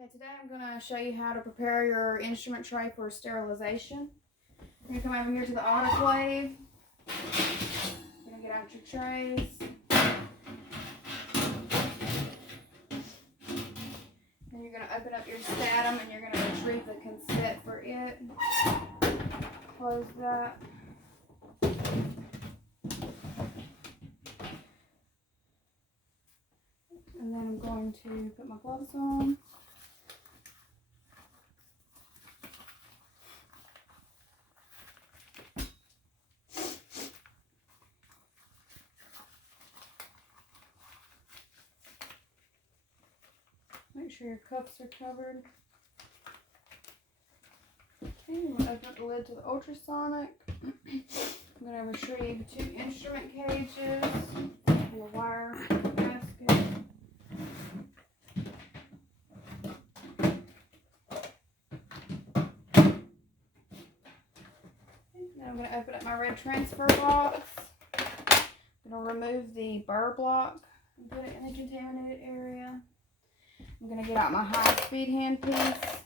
Okay, today I'm going to show you how to prepare your instrument tray for sterilization. You're going to come over here to the autoclave. You're going to get out your trays. And you're going to open up your Statim and you're going to retrieve the cassette for it. Close that. And then I'm going to put my gloves on. Make sure your cups are covered. Okay, I'm going to open up the lid to the ultrasonic. I'm going to retrieve 2 instrument cages and a wire basket. Now I'm going to open up my red transfer box. I'm going to remove the burr block and put it in the contaminated area. I'm going to get out my high-speed handpiece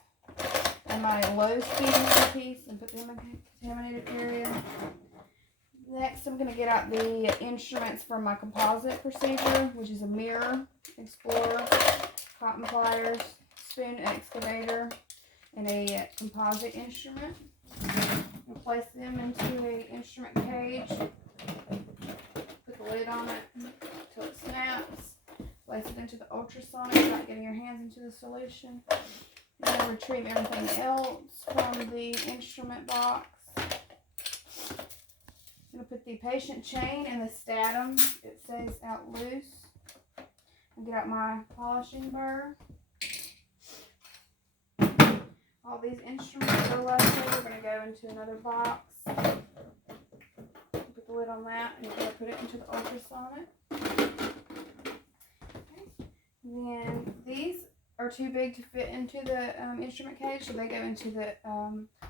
and my low-speed handpiece and put them in the contaminated area. Next, I'm going to get out the instruments for my composite procedure, which is a mirror, explorer, cotton pliers, spoon excavator, and a composite instrument. I'll place them into an instrument cage. Put the lid on it until it snaps. Place it into the ultrasonic without getting your hands into the solution. And then retrieve everything else from the instrument box. I'm going to put the patient chain in the Statim. It says out loose. And get out my polishing burr. All these instruments are located. We're going to go into another box. Put the lid on that and you're going to put it into the ultrasonic. Then these are too big to fit into the instrument cage, so they go into the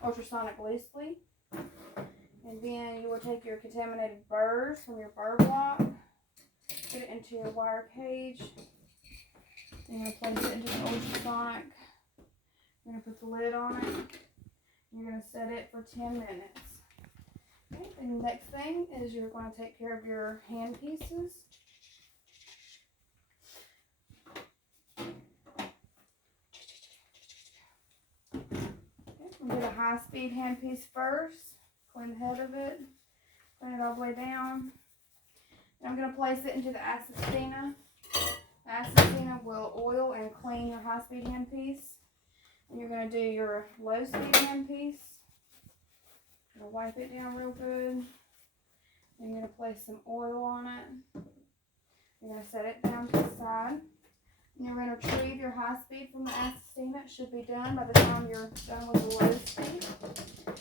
ultrasonic loosely. And then you will take your contaminated burrs from your burr block, put it into your wire cage. Then you're going to place it into the ultrasonic. You're going to put the lid on it. You're going to set it for 10 minutes. Okay, and the next thing is you're going to take care of your hand pieces. We'll do the high-speed handpiece first. Clean the head of it. Clean it all the way down. And I'm going to place it into the Assistina. The Assistina will oil and clean your high-speed handpiece. And you're going to do your low-speed handpiece. You're going to wipe it down real good. And you're going to place some oil on it. You're going to set it down to the side. And you're going to retrieve your high speed from the Assistina. It should be done by the time you're done with the low speed.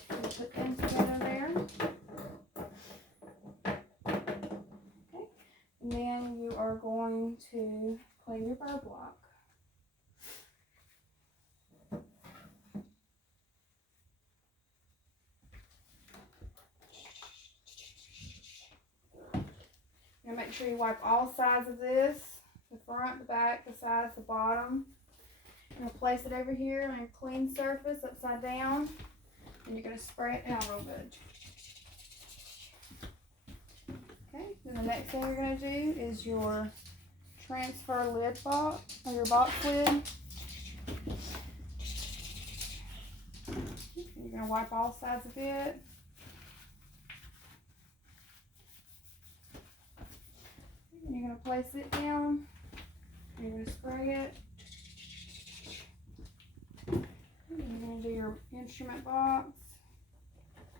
And put them together there. Okay. And then you are going to clean your burr block. You're going to make sure you wipe all sides of this. The front, the back, the sides, the bottom. You're going to place it over here on your clean surface upside down. And you're going to spray it down real good. Okay, then the next thing you're going to do is your transfer lid box, or your box lid. You're going to wipe all sides of it. And you're going to place it down. You're going to spray it. You're going to do your instrument box.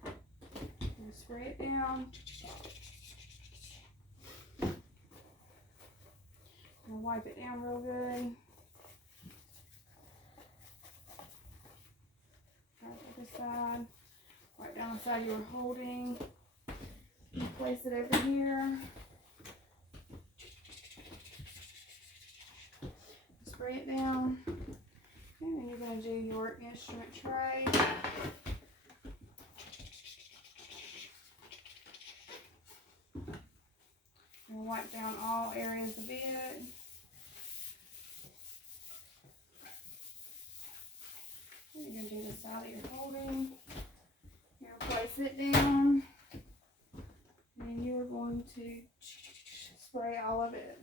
You're going to spray it down. You're going to wipe it down real good. Right to the side. Right down the side you were holding. You place it over here. Spray it down. And then you're going to do your instrument tray. And wipe down all areas of it. now that you're holding, you're going to place it down, and you're going to spray all of it.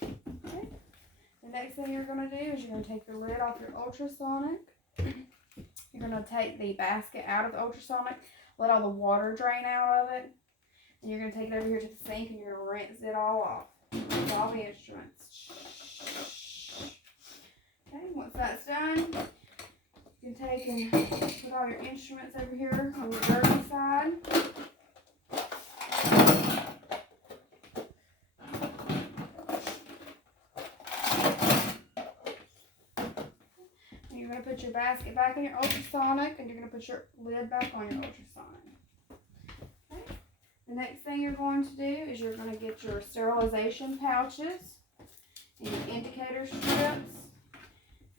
Okay. The next thing you're going to do is you're going to take your lid off your ultrasonic. You're going to take the basket out of the ultrasonic, let all the water drain out of it, and you're going to take it over here to the sink and you're going to rinse it all off with all the instruments. Okay, once that's done, you can take and put all your instruments over here on your dirty side. And you're going to put your basket back in your ultrasonic, and you're going to put your lid back on your ultrasonic. Okay. The next thing you're going to do is you're going to get your sterilization pouches and your indicator strips.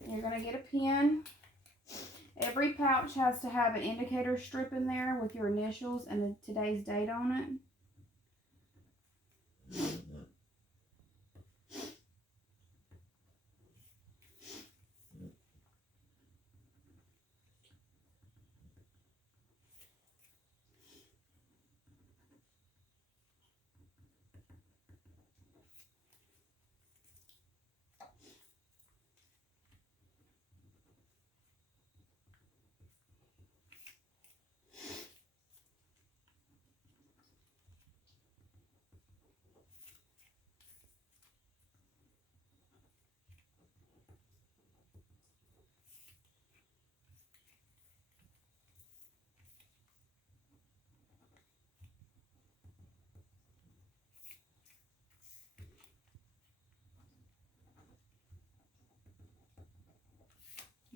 And you're going to get a pen. Every pouch has to have an indicator strip in there with your initials and today's date on it.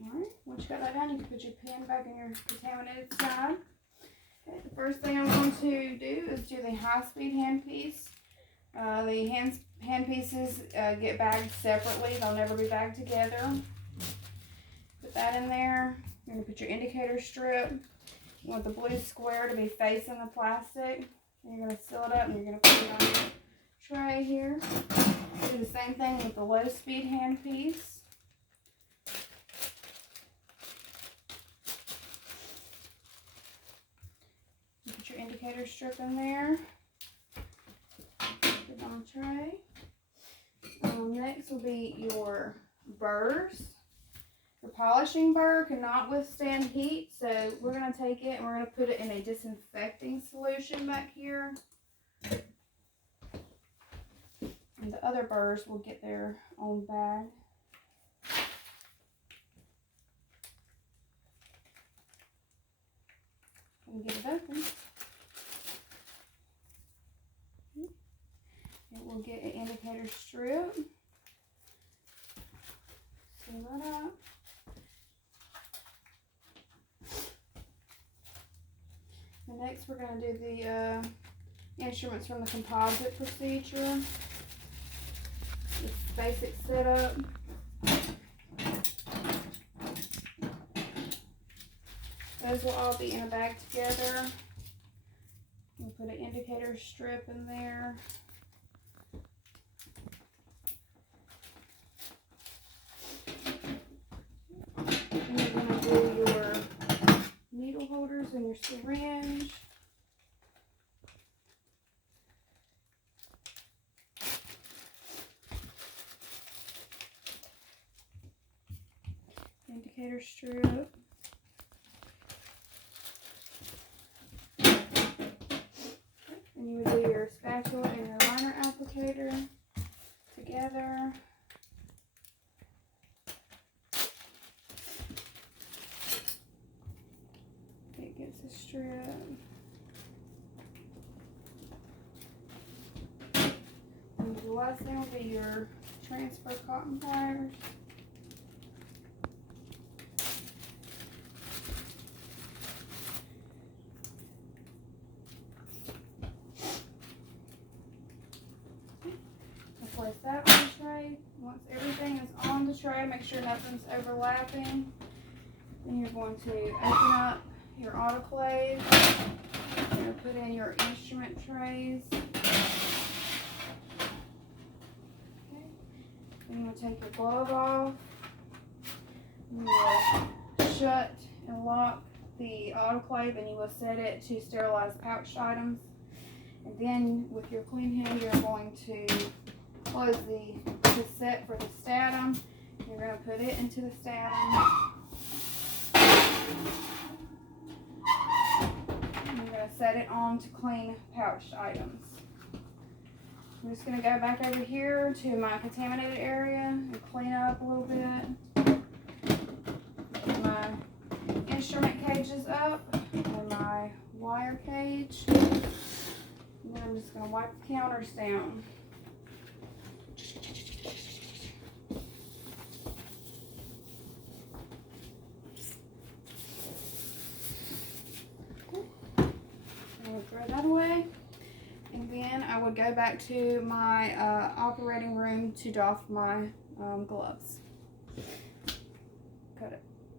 Alright, once you got that done, you can put your pen back in your contaminated side. Okay, the first thing I'm going to do is do the high-speed handpiece. The hand pieces get bagged separately. They'll never be bagged together. Put that in there. You're going to put your indicator strip. You want the blue square to be facing the plastic. And you're going to seal it up and you're going to put it on your tray here. Do the same thing with the low-speed handpiece. Put your indicator strip in there. Put it on the tray. Next will be your burrs. Your polishing burr cannot withstand heat, so we're going to take it and we're going to put it in a disinfecting solution back here. And the other burrs will get their own bag. And get it open. It will get an indicator strip. Seal that up. And next we're going to do the instruments from the composite procedure. This basic setup. Those will all be in a bag together. We'll put an indicator strip in there. And you're going to do your needle holders and your syringe. Indicator strip. And you would do your spatula and your liner applicator together. It gets a strip. And the last thing will be your transfer cotton pliers. Place that on the tray. Once everything is on the tray, make sure nothing's overlapping. Then you're going to open up your autoclave. You're going to put in your instrument trays. Okay. Then you'll take your glove off. You will shut and lock the autoclave, and you will set it to sterilize pouched items. And then with your clean hand, you're going to close the cassette for the Statim. You're going to put it into the Statim. And you're going to set it on to clean pouched items. I'm just going to go back over here to my contaminated area and clean it up a little bit. Get my instrument cages up and my wire cage. And then I'm just going to wipe the counters down. I'm going to throw that away. And then I would go back to my operating room to doff my gloves.